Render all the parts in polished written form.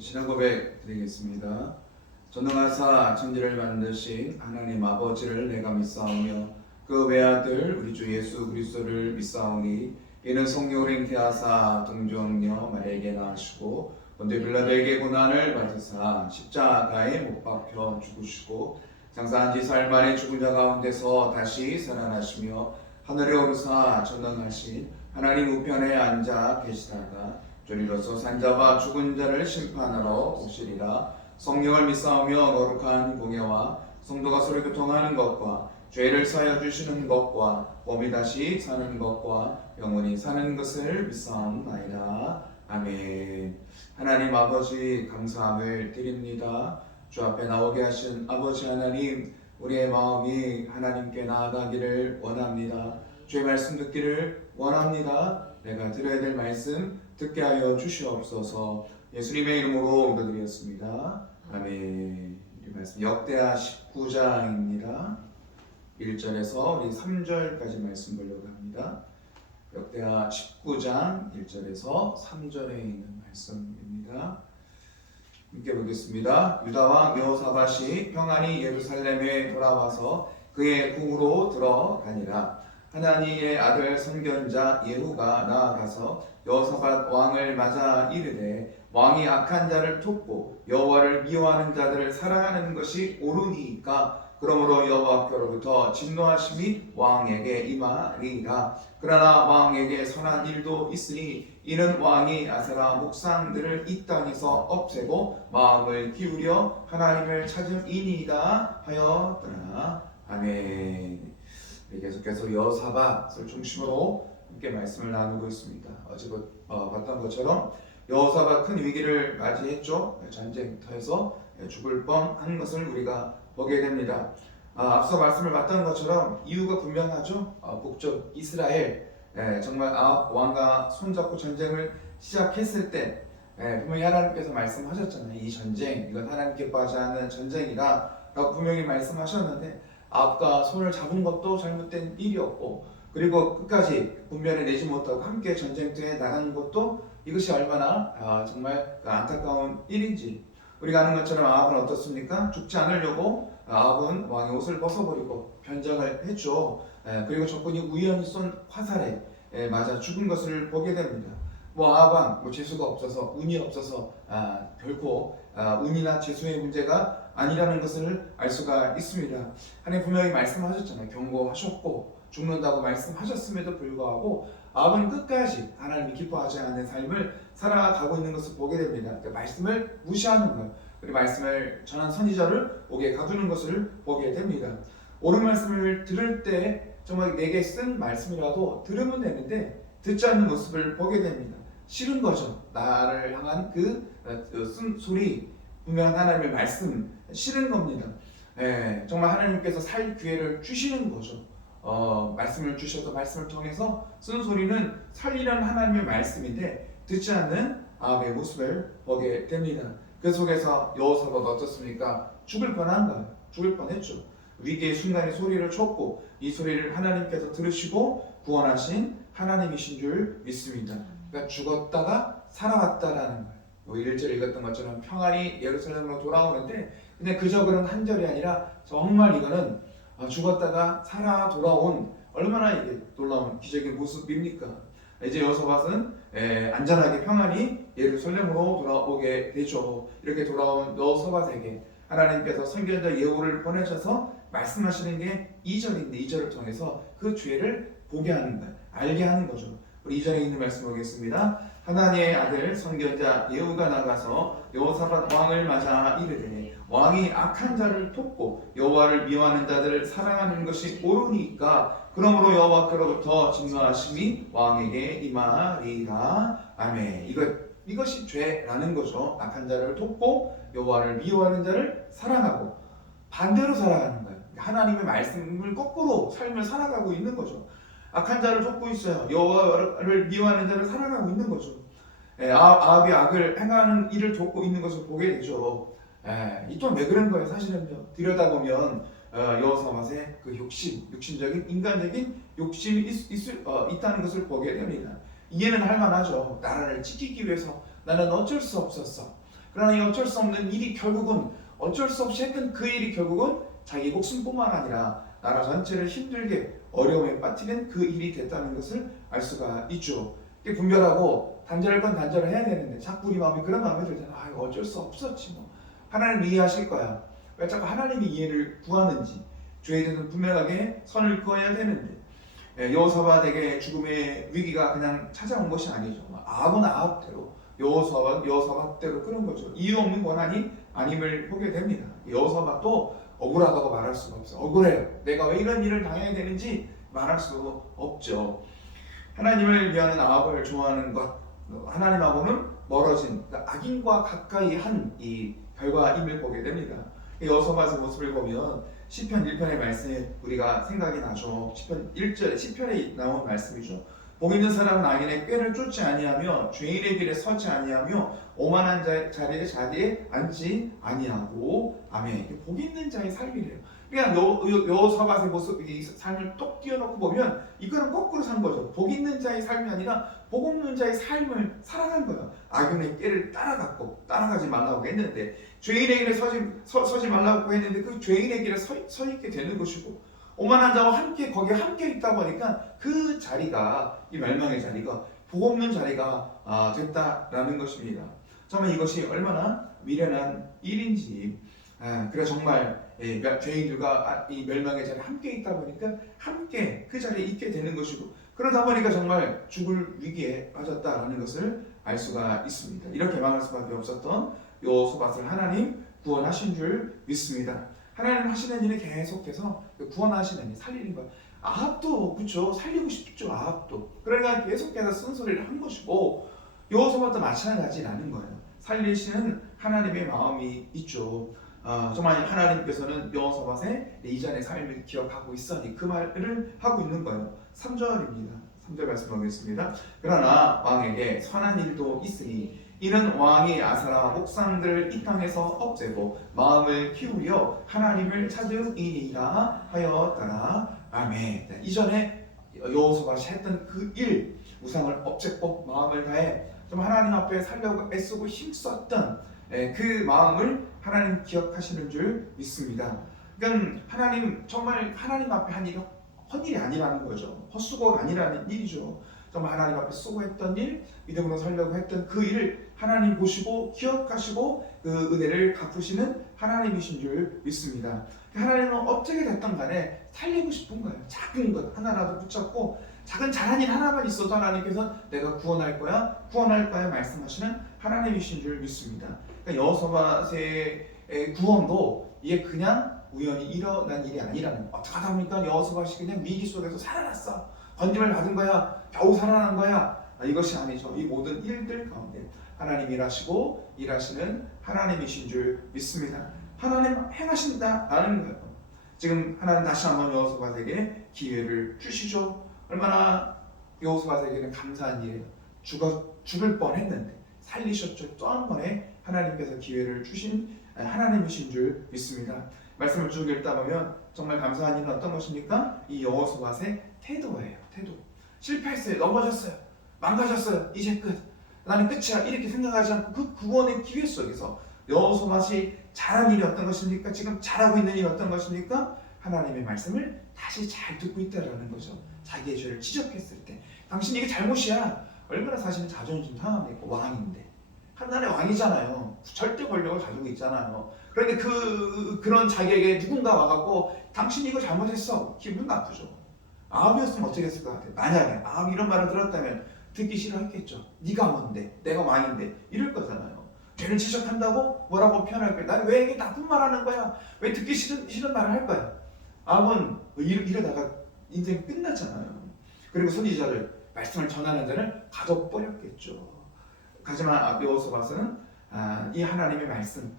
신앙 고백 드리겠습니다. 전능하사 천지를 만드신 하나님 아버지를 내가 믿사오며 그 외아들 우리 주 예수 그리스도를 믿사오니 이는 성령을 잉태하사 동정녀 마리아에게 낳으시고 본데 빌라도에게 고난을 받으사 십자가에 못 박혀 죽으시고 장사한 지 사흘 만에 죽은 자 가운데서 다시 살아나시며 하늘에 오르사 전능하신 하나님 우편에 앉아 계시다가 저리로서 산자와 죽은 자를 심판하러 오시리라. 성령을 믿사오며 거룩한 공예와 성도가 서로 교통하는 것과 죄를 사하여 주시는 것과 몸이 다시 사는 것과 영원히 사는 것을 믿사옵나이다. 아멘. 하나님 아버지 감사함을 드립니다. 주 앞에 나오게 하신 아버지 하나님, 우리의 마음이 하나님께 나아가기를 원합니다. 주의 말씀 듣기를 원합니다. 내가 들어야 될 말씀 듣게 하여 주시옵소서. 예수님의 이름으로 기도드렸습니다. 아멘. 이 말씀 역대하 19장입니다. 1절에서 우리 3절까지 말씀 보려고 합니다. 역대하 19장 1절에서 3절에 있는 말씀입니다. 함께 보겠습니다. 유다왕 여호사밧이 평안히 예루살렘에 돌아와서 그의 궁으로 들어가니라. 하나니의 아들 선견자 예후가 나아가서 여호사밧 왕을 맞아 이르되 왕이 악한 자를 돕고 여호와를 미워하는 자들을 사랑하는 것이 옳으니까 그러므로 여호와께로부터 진노하심이 왕에게 임하리라. 그러나 왕에게 선한 일도 있으니 이는 왕이 아세라 목상들을 이 땅에서 없애고 마음을 기울여 하나님을 찾음이니이다 하였더라. 아멘. 계속해서 여호사밧을 중심으로 함께 말씀을 나누고 있습니다. 어제 봤던 것처럼 여호사밧 큰 위기를 맞이했죠. 전쟁터에서 죽을 뻔한 것을 우리가 보게 됩니다. 앞서 말씀을 봤던 것처럼 이유가 분명하죠. 북쪽 이스라엘, 정말 아합 왕과 손잡고 전쟁을 시작했을 때 분명히 하나님께서 말씀하셨잖아요. 이 전쟁, 이건 하나님께 기뻐하지 않는 전쟁이다 라고 분명히 말씀하셨는데 아합과 손을 잡은 것도 잘못된 일이었고, 그리고 끝까지 분별을 내지 못하고 함께 전쟁터에 나가는 것도 이것이 얼마나 정말 안타까운 일인지. 우리가 아는 것처럼 아합은 어떻습니까? 죽지 않으려고 아합은 왕의 옷을 벗어버리고 변장을 했죠. 그리고 적군이 우연히 쏜 화살에 맞아 죽은 것을 보게 됩니다. 아합은 재수가 없어서, 운이 없어서 결코 운이나 재수의 문제가 아니라는 것을 알 수가 있습니다. 하나님 분명히 말씀하셨잖아요. 경고하셨고 죽는다고 말씀하셨음에도 불구하고 아합은 끝까지 하나님이 기뻐하지 않는 삶을 살아가고 있는 것을 보게 됩니다. 그러니까 말씀을 무시하는 것, 그리고 말씀을 전한 선지자를 옥에 가두는 것을 보게 됩니다. 옳은 말씀을 들을 때 정말 내게 쓴 말씀이라도 들으면 되는데 듣지 않는 모습을 보게 됩니다. 싫은 거죠. 나를 향한 쓴 소리, 분명 하나님의 말씀 싫은 겁니다. 정말 하나님께서 살 기회를 주시는 거죠. 말씀을 주셔서 말씀을 통해서 쓴 소리는 살리라는 하나님의 말씀인데 듣지 않는 아합의 모습을 보게 됩니다. 그 속에서 여호사밧 어떻습니까? 죽을 뻔한 거예요. 죽을 뻔했죠. 위기의 순간에 소리를 쳤고 이 소리를 하나님께서 들으시고 구원하신 하나님이신 줄 믿습니다. 그러니까 죽었다가 살아왔다라는 거예요. 1절 읽었던 것처럼 평안히 예루살렘으로 돌아오는데 그냥 그저 그런 한 절이 아니라 정말 이거는 죽었다가 살아 돌아온 얼마나 이게 놀라운 기적의 모습입니까? 이제 여호사밧은 안전하게 평안히 예루살렘으로 돌아오게 되죠. 이렇게 돌아온 여호사밧에게 하나님께서 선견자 예후를 보내셔서 말씀하시는 게 2절인데 2절을 통해서 그 죄를 보게 하는 거예요. 알게 하는 거죠. 우리 2절에 있는 말씀 보겠습니다. 하나님의 아들 선견자 예후가 나가서 여호사밧 왕을 맞아 이르되 왕이 악한 자를 돕고 여호와를 미워하는 자들을 사랑하는 것이 옳으니까 그러므로 여호와께로부터 진노하심이 왕에게 임하리라. 아멘. 이것이 죄라는 거죠. 악한 자를 돕고 여호와를 미워하는 자를 사랑하고 반대로 살아가는 거예요. 하나님의 말씀을 거꾸로 삶을 살아가고 있는 거죠. 악한 자를 돕고 있어요. 여호와를 미워하는 자를 사랑하고 있는 거죠. 아합이 악을 행하는 일을 돕고 있는 것을 보게 되죠. 이 또 왜 그런 거예요? 사실은요. 들여다보면 여호사밧의 그 육신적인 인간적인 욕심이 있다는 것을 보게 됩니다. 이해는 할 만하죠. 나라를 지키기 위해서 나는 어쩔 수 없었어. 그러나 이 어쩔 수 없는 일이 결국은 어쩔 수 없이 했던 그 일이 결국은 자기 목숨뿐만 아니라 나라 전체를 힘들게 어려움에 빠뜨린 그 일이 됐다는 것을 알 수가 있죠. 분별하고 단절할 건 단절을 해야 되는데 자꾸 우리 마음이 그런 마음이 들잖아. 아, 이거 어쩔 수 없었지 뭐. 하나님 이해하실 거야. 왜 자꾸 하나님이 이해를 구하는지. 죄에 대해서 분명하게 선을 그어야 되는데 여호사밧에게 죽음의 위기가 그냥 찾아온 것이 아니죠. 아합은 아합대로, 여호사밧은 여호사밧대로 그런 거죠. 이유 없는 권한이 아님을 보게 됩니다. 여호사밧도 억울하다고 말할 수가 없어요. 억울해요. 내가 왜 이런 일을 당해야 되는지 말할 수 없죠. 하나님을 위하는 아합을 좋아하는 것, 하나님하고는 멀어진, 그러니까 악인과 가까이 한 이 결과임을 보게 됩니다. 여호사밧의 모습을 보면 시편 1편의 말씀이 우리가 생각이 나죠. 시편 1절에 시편에 나온 말씀이죠. 복 있는 사람은 악인의 꾀를 쫓지 아니하며 죄인의 길에 서지 아니하며 오만한 자리에 앉지 아니하고. 아멘. 복 있는 자의 삶이래요. 그냥 여호사밧의 모습, 이 삶을 똑 띄워놓고 보면 이거는 거꾸로 산 거죠. 복 있는 자의 삶이 아니라 복 없는 자의 삶을 살아간 거예요. 악인의 꾀를 따라가지 말라고 했는데, 죄인의 길에 서지 말라고 했는데 그 죄인의 길에 서 있게 되는 것이고, 오만한 자와 함께 거기에 함께 있다 보니까 그 자리가, 이 멸망의 자리가 복 없는 자리가 됐다라는 것입니다. 정말 이것이 얼마나 미련한 일인지. 그래 정말 죄인들과 이 멸망의 자리에 함께 있다 보니까 함께 그 자리에 있게 되는 것이고, 그러다 보니까 정말 죽을 위기에 빠졌다라는 것을 알 수가 있습니다. 이렇게 망할 수밖에 없었던 여호사밧을 하나님 구원하신 줄 믿습니다. 하나님 하시는 일이 계속해서 구원하시는 일, 살리는 것. 아합도 그렇죠. 살리고 싶죠. 아합도. 그러니까 계속해서 쓴소리를 한 것이고, 여호사밧도 마찬가지라는 거예요. 살리시는 하나님의 마음이 있죠. 정말 하나님께서는 여호사밧의 이전의 삶을 기억하고 있으니 그 말을 하고 있는 거예요. 3절입니다. 3절 말씀 보겠습니다. 그러나 왕에게 선한 일도 있으니 이는 왕이 아사라 목상들을 이 땅에서 없애고 마음을 기울여 하나님을 찾으이니라 하였더라. 아멘. 이전에 여호사밧이 했던 그 일, 우상을 없앴고 마음을 다해 좀 하나님 앞에 살려고 애쓰고 힘썼던 그 마음을 하나님 기억하시는 줄 믿습니다. 그러니까 하나님, 정말 하나님 앞에 한 일이 헛일이 아니라는 거죠. 헛수고가 아니라는 일이죠. 정말 하나님 앞에 수고했던 일, 믿음으로 살려고 했던 그 일을 하나님 보시고 기억하시고 그 은혜를 갚으시는 하나님이신 줄 믿습니다. 하나님은 어떻게 됐든 간에 살리고 싶은 거예요. 작은 것 하나라도 붙잡고 작은 잘한 일 하나만 있어도 하나님께서 내가 구원할 거야 말씀하시는 하나님이신 줄 믿습니다. 그러니까 여호사밧의 구원도 이게 그냥 우연히 일어난 일이 아니라는, 어떻게 하다 보니까 여호사밧이 그냥 위기 속에서 살아났어, 건짐을 받은 거야, 겨우 살아난 거야, 이것이 아니죠. 이 모든 일들 가운데 하나님 일하시고 일하시는 하나님이신 줄 믿습니다. 하나님 행하신다라는 거예요. 지금 하나님 다시 한번 여호사밧에게 기회를 주시죠. 얼마나 여호사밧에게는 감사한 일이에요. 죽을 뻔했는데 살리셨죠. 또 한 번에 하나님께서 기회를 주신 하나님이신 줄 믿습니다. 말씀을 쭉 읽다 보면 정말 감사한 일은 어떤 것입니까? 이 여호사밧의 태도예요. 태도. 실패했어요. 넘어졌어요. 망가졌어요. 이제 끝. 나는 끝이야. 이렇게 생각하지 않고 그 구원의 기회 속에서 여호사밧이 잘한 일이 어떤 것입니까? 지금 잘하고 있는 일이 어떤 것입니까? 하나님의 말씀을 다시 잘 듣고 있다라는 거죠. 자기의 죄를 지적했을 때 당신 이게 잘못이야. 얼마나 사실은 자존심 상합니까? 왕인데. 한나라의 왕이잖아요. 절대 권력을 가지고 있잖아요. 그런데 그런 자기에게 누군가 와갖고 당신 이거 잘못했어. 기분 나쁘죠. 아합이었으면 어떻게 했을 것 같아요? 만약에 아합이 이런 말을 들었다면 듣기 싫어했겠죠. 네가 뭔데? 내가 왕인데? 이럴 거잖아요. 죄를 지적한다고 뭐라고 표현할 거야? 나는 왜 이게 나쁜 말 하는 거야? 왜 듣기 싫은 말을 할 거야? 아합은 이러다가 인생 끝났잖아요. 그리고 선지자를, 말씀을 전하는 자를 가둬버렸겠죠. 하지만 여호사밧은 이 하나님의 말씀,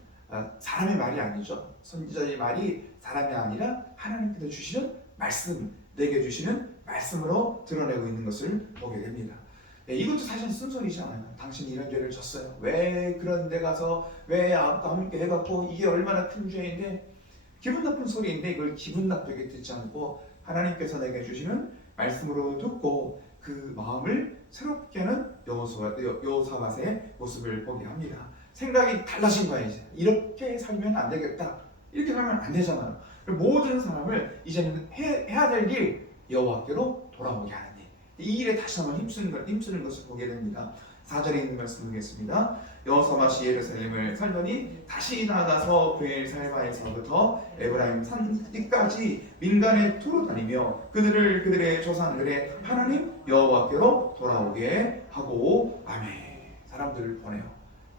사람의 말이 아니죠. 선지자의 말이 사람이 아니라 하나님께서 주시는 말씀, 내게 주시는 말씀으로 드러내고 있는 것을 보게 됩니다. 이것도 사실 쓴소리잖아요. 당신이 이런 죄를 졌어요. 왜 그런 데 가서 왜 아합과 함께 해갖고 이게 얼마나 큰 죄인데, 기분 나쁜 소리인데 이걸 기분 나쁘게 듣지 않고 하나님께서 내게 주시는 말씀으로 듣고 그 마음을 새롭게 하는 여호사밧의 모습을 보게 합니다. 생각이 달라진 거야. 이제 이렇게 살면 안 되겠다. 이렇게 살면 안 되잖아요. 모든 사람을 이제는 해야 될 일, 여호와께로 돌아오게 하는 일. 이 일에 다시 한번 힘쓰는 것을 보게 됩니다. 4절에 있는 말씀 보겠습니다. 여호사밧이 예루살렘을 살더니 다시 나아가서 브엘살바에서부터 에브라임 산까지 민간에 두루 다니며 그들의 조상들의 하나님 여호와께로 돌아오게 하고 아멘. 사람들을 보내요.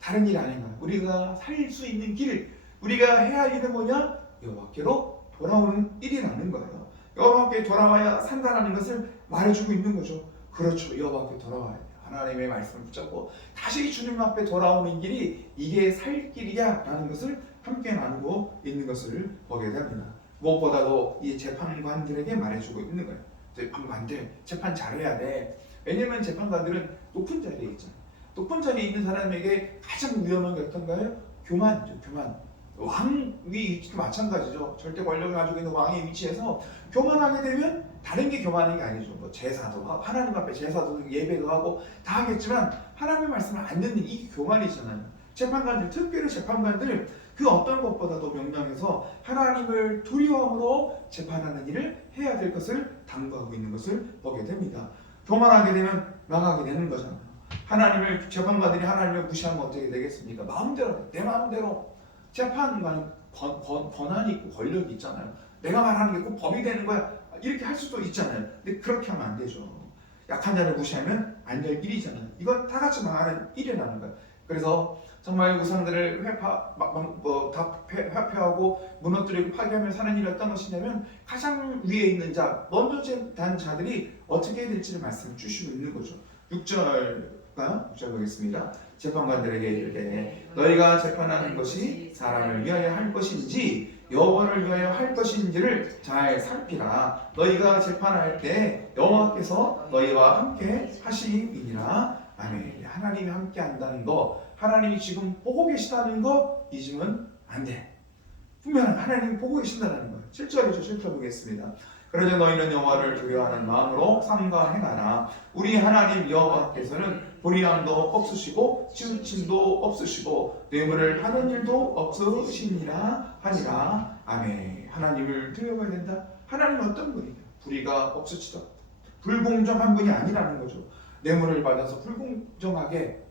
다른 일 아닌가요? 우리가 살 수 있는 길, 우리가 해야 할 일은 뭐냐? 여호와께로 돌아오는 일이라는 거예요. 여호와께 돌아와야 산다라는 것을 말해주고 있는 거죠. 그렇죠. 여호와께 돌아와야 돼요. 하나님의 말씀을 붙잡고 다시 주님 앞에 돌아오는 길이 이게 살 길이야 라는 것을 함께 나누고 있는 것을 보게 됩니다. 무엇보다도 이 재판관들에게 말해주고 있는 거예요. 재판관들 재판 잘해야 돼. 왜냐면 재판관들은 높은 자리에 있잖아요. 높은 자리에 있는 사람에게 가장 위험한 게 어떤가요? 교만이죠. 교만. 왕이 마찬가지죠. 절대 권력을 가지고 있는 왕의 위치에서 교만하게 되면 다른 게 교만한 게 아니죠. 뭐 제사도 하고 하나님 앞에 제사도 예배도 하고 다 하겠지만 하나님의 말씀을 안 듣는 이게 교만이잖아요. 재판관들, 특별히 재판관들 그 어떤 것보다도 명령해서 하나님을 두려움으로 재판하는 일을 해야 될 것을 당부하고 있는 것을 보게 됩니다. 교만하게 되면 망하게 되는 거잖아요. 하나님을 재판관들이 하나님을 무시하면 어떻게 되겠습니까? 마음대로 내 마음대로 재판관 권한이 있고 권력이 있잖아요. 내가 말하는 게 꼭 법이 되는 거야. 이렇게 할 수도 있잖아요. 근데 그렇게 하면 안 되죠. 약한 자를 무시하면 안 될 일이잖아요. 이건 다 같이 망하는 일이라는 거예요. 그래서 정말 우상들을 회파하고 무너뜨리고 파괴하며 사는 일이 어떤 것이냐면 가장 위에 있는 자, 먼저 단 자들이 어떻게 될지를 말씀을 주시고 있는 거죠. 6절 보겠습니다. 재판관들에게 이르되 너희가 재판하는 것이 사람을 위하여 할 것인지 여호와를 위하여 할 것인지를 잘 살피라. 너희가 재판할 때 여호와께서 너희와 함께 하시니라. 아멘. 하나님이 함께 한다는 거, 하나님이 지금 보고 계시다는 거 잊으면 안 돼. 분명히 하나님이 보고 계신다는 거예요. 7절이죠. 7절 보겠습니다. 그러자 너희는 여호와를 두려워하는 마음으로 삼가 행하라. 우리 하나님 여호와께서는 불의함도 없으시고 치우침도 없으시고 뇌물을 하는 일도 없으시니라 하니라. 아멘. 하나님을 두려워해야 된다. 하나님은 어떤 분이냐? 불의가 없으시다. 불공정한 분이 아니라는 거죠. 뇌물을 받아서 불공정하게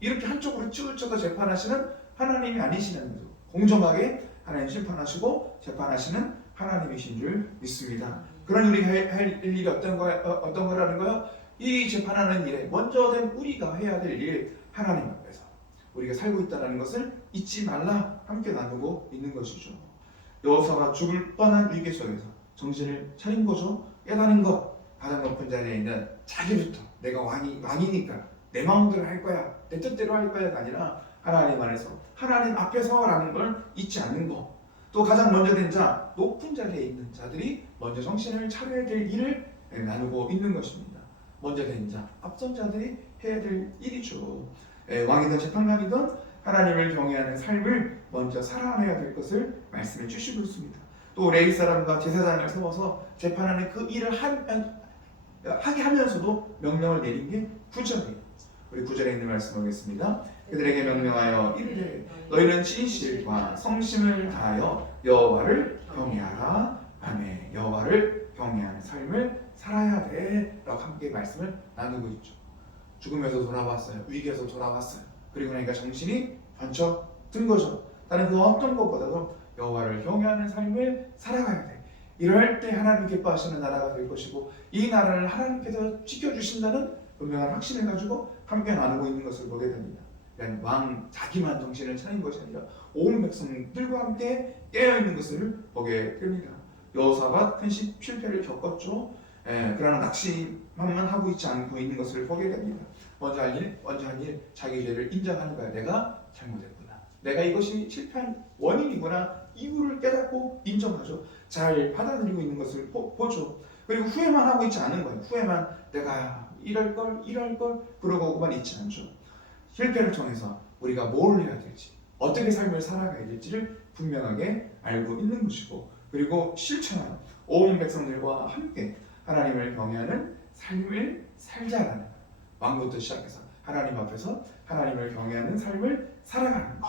이렇게 한쪽으로 치우쳐서 재판하시는 하나님이 아니시는 거죠. 공정하게 하나님 심판하시고 재판하시는 하나님이신 줄 믿습니다. 그런 우리가 할 일이 어떤 거라는 거요? 이 재판하는 일에 먼저 된 우리가 해야 될 일, 하나님 앞에서 우리가 살고 있다는 것을 잊지 말라 함께 나누고 있는 것이죠. 여호사가 죽을 뻔한 위기 속에서 정신을 차린 거죠. 깨달은 것, 가장 높은 자리에 있는 자기부터 내가 왕이니까 내 마음대로 할 거야, 내 뜻대로 할 거야가 아니라 하나님 안에서 하나님 앞에서라는 걸 잊지 않는 것. 또 가장 먼저 된 자, 높은 자리에 있는 자들이 먼저 정신을 차려야 될 일을 나누고 있는 것입니다. 먼저 된 자, 앞선 자들이 해야 될 일이죠. 왕이든 재판관이든 하나님을 경외하는 삶을 먼저 살아내야 될 것을 말씀해 주시고 있습니다. 또 레위 사람과 제사장을 세워서 재판하는 그 일을 하게 하면서도 명령을 내린 게 9절이에요. 우리 9절에 있는 말씀 보겠습니다. 그들에게 명령하여 이르되 너희는 진실과 성심을 다하여 여호와를 경외하라. 아멘. 여호와를 경외하는 삶을 살아야 돼 라고 함께 말씀을 나누고 있죠. 죽음에서 돌아왔어요. 위기에서 돌아왔어요. 그리고 나니까 정신이 번쩍 든 거죠. 나는 그 어떤 것보다도 여호와를 경외하는 삶을 살아가야 돼. 이럴 때 하나님 기뻐하시는 나라가 될 것이고 이 나라를 하나님께서 지켜주신다는 분명한 확신을 가지고 함께 나누고 있는 것을 보게 됩니다. 왕 자기만 정신을 차린 것이 아니라 온 백성들과 함께 깨어있는 것을 보게 됩니다. 여호사밧 큰 실패를 겪었죠. 그러나 낙심만 하고 있지 않고 있는 것을 보게 됩니다. 먼저 할 일, 자기 죄를 인정하는 거야. 내가 잘못했구나. 내가 이것이 실패한 원인이구나. 이유를 깨닫고 인정하죠. 잘 받아들이고 있는 것을 보죠. 그리고 후회만 하고 있지 않은 거예요. 후회만 내가 이럴 걸 그러고만 있지 않죠. 실패를 통해서 우리가 뭘 해야 될지, 어떻게 삶을 살아가야 될지를 분명하게 알고 있는 것이고, 그리고 실천하는 온 백성들과 함께 하나님을 경외하는 삶을 살자라는 거예요. 왕부터 시작해서 하나님 앞에서 하나님을 경외하는 삶을 살아가는 것,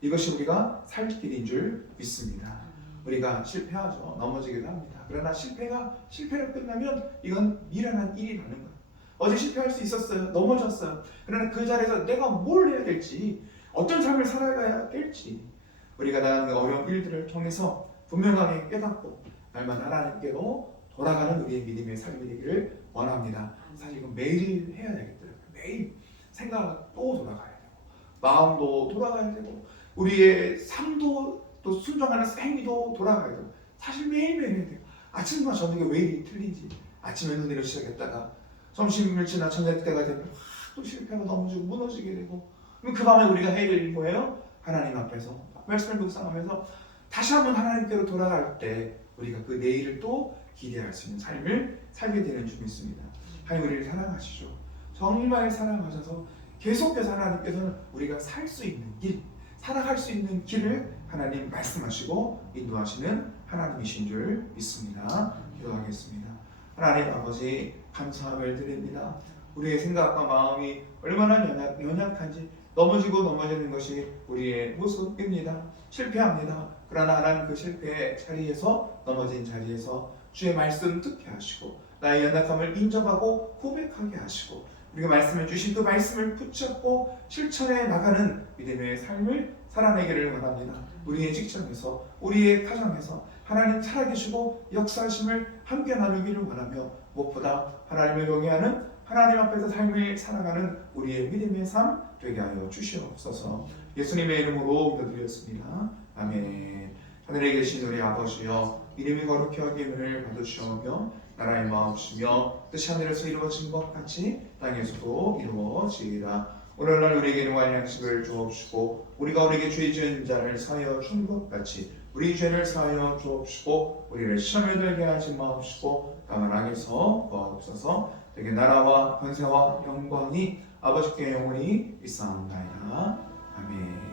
이것이 우리가 살 길인 줄 믿습니다. 우리가 실패하죠. 넘어지기도 합니다. 그러나 실패가 실패로 끝나면 이건 미련한 일이라는 거예요. 어제 실패할 수 있었어요. 넘어졌어요. 그러나 그 자리에서 내가 뭘 해야 될지, 어떤 삶을 살아가야 될지 우리가 당하는 어려운 일들을 통해서 분명하게 깨닫고 날마다 하나님께로 돌아가는 우리의 믿음의 삶이 되기를 원합니다. 사실 이건 매일 해야 되겠더라고요. 매일 생각도 돌아가야 되고 마음도 돌아가야 되고 우리의 삶도 또 순종하는 행위도 돌아가야 되고 사실 매일매일 해야 돼요. 아침과 저녁에 왜 일이 틀린지, 아침에 눈으로 시작했다가 점심을 지나 저녁 때가 되면 또 실패하고 넘어지고 무너지게 되고, 그럼 그 밤에 우리가 해야 될 일이 뭐예요? 하나님 앞에서 말씀을 묵상하면서 다시 한번 하나님께로 돌아갈 때 우리가 그 내일을 또 기대할 수 있는 삶을 살게 되는 줄 믿습니다. 하나님 우리를 사랑하시죠. 정말 사랑하셔서 계속해서 하나님께서는 우리가 살 수 있는 길, 살아갈 수 있는 길을 하나님 말씀하시고 인도하시는 하나님이신 줄 믿습니다. 기도하겠습니다. 하나님 아버지 감사함을 드립니다. 우리의 생각과 마음이 얼마나 연약한지, 넘어지는 것이 우리의 모습입니다. 실패합니다. 그러나 하나님 그 실패의 자리에서, 넘어진 자리에서 주의 말씀 듣게 하시고 나의 연약함을 인정하고 고백하게 하시고 우리가 말씀해 주신 그 말씀을 붙잡고 실천해 나가는 믿음의 삶을 살아내기를 원합니다. 우리의 직장에서, 우리의 가정에서 하나님 살아계시고 역사하심을 함께 나누기를 원하며 무엇보다 하나님을 경외하는 하나님 앞에서 삶을 살아가는 우리의 믿음의 삶 되게 하여 주시옵소서. 예수님의 이름으로 기도드렸습니다. 아멘. 하늘에 계신 우리 아버지여, 이름이 거룩히 여김을 받으시오며 나라의 마음이시며 뜻이 하늘에서 이루어진 것 같이 땅에서도 이루어지이다. 오늘날 우리에게 일용할 양식을 주옵시고 우리가 우리에게 죄 지은 자를 사하여 준 것 같이 우리 죄를 사하여 주옵시고 우리를 시험에 들게 하지 마옵시고 다만 악에서 구하옵소서. 되게 나라와 권세와 영광이 아버지께 영원히 있사옵나이다. 아멘.